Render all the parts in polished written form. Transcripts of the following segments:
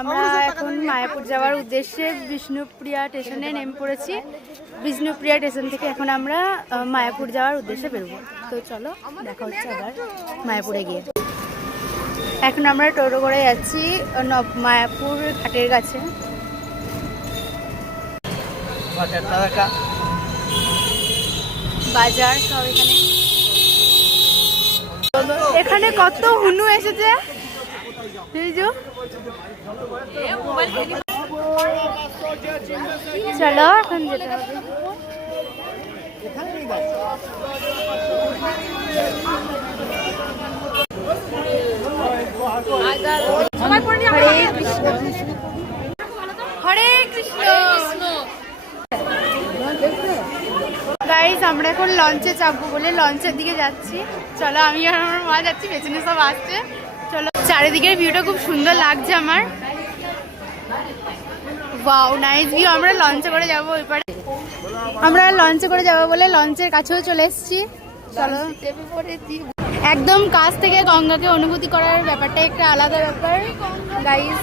আমরা এখন মায়াপুর যাওয়ার উদ্দেশ্যে বিষ্ণুপ্রিয়া স্টেশনে নেমে পড়েছি। বিষ্ণুপ্রিয়া স্টেশন থেকে এখন আমরা মায়াপুর যাওয়ার উদ্দেশ্যে বেরোবো। তো চলো দেখা হচ্ছে আবার মায়াপুরে গিয়ে। এখন আমরা টোটো করে যাচ্ছি মায়াপুর ঘাটের কাছে। বাজার সব এখানে কত হুনু এসেছে। চলো এখন যেতে হবে। হরে কৃষ্ণ। গাইস আমরা এখন লঞ্চে চাপবো বলে লঞ্চের দিকে যাচ্ছি। চলো আমি আর আমার মা যাচ্ছি, পেছনে সব আসছে। চলো, চারিদিকের ভিউটা খুব সুন্দর লাগছে আমার। Wow nice view. আমরা লঞ্চে করে যাবো ওই পারে। আমরা লঞ্চে করে যাবো বলে লঞ্চের কাছেও চলে এসেছি। চলো, একদম কাছ থেকে গঙ্গাকে অনুভূতি করার ব্যাপারটা একটা আলাদা ব্যাপার গাইস।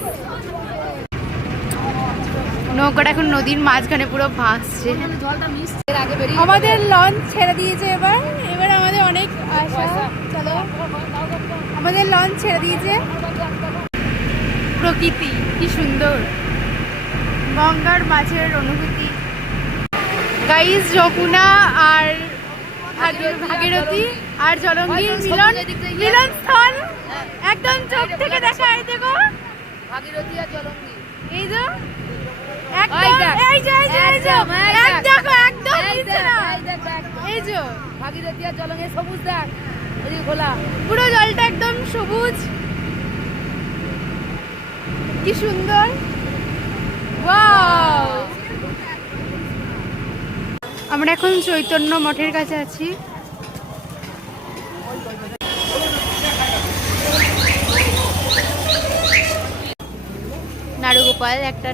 নৌকাটা এখন নদীর মাঝখানে পুরো ভাসছে। আমাদের লঞ্চ ছেড়ে দিয়েছে এবার আমাদের অনেক আশা। চলো, আমাদের লঞ্চ ছেড়ে দিয়েছে। প্রকৃতি কি সুন্দর, গঙ্গার মাঝের অনুভূতি গাইস। যমুনা আর ভাগীরথী আর জলঙ্গির মিলনস্থল একদম চোখ থেকে দেখা। এই দেখো ভাগীরথী আর জলঙ্গি, এই যে ভাগীরথী আর জলঙ্গি সবুজ দেখ, খোলা পুরো জলটা একদম সবুজ, কি সুন্দর। আমরা এখন চৈতন্য মঠের কাছে আছি। নাড়ুগোপাল একটা